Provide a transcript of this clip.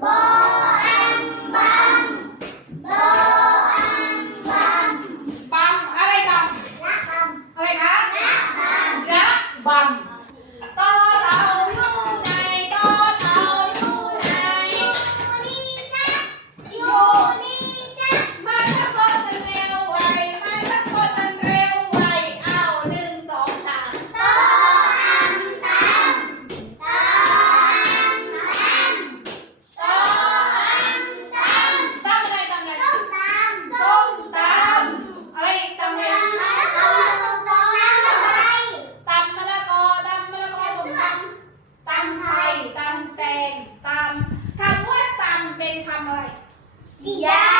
โบอัมบัมโบอัมบัมบัมอะไรบัมละบัมอะไรคะละบัมละบัมต่อ ยา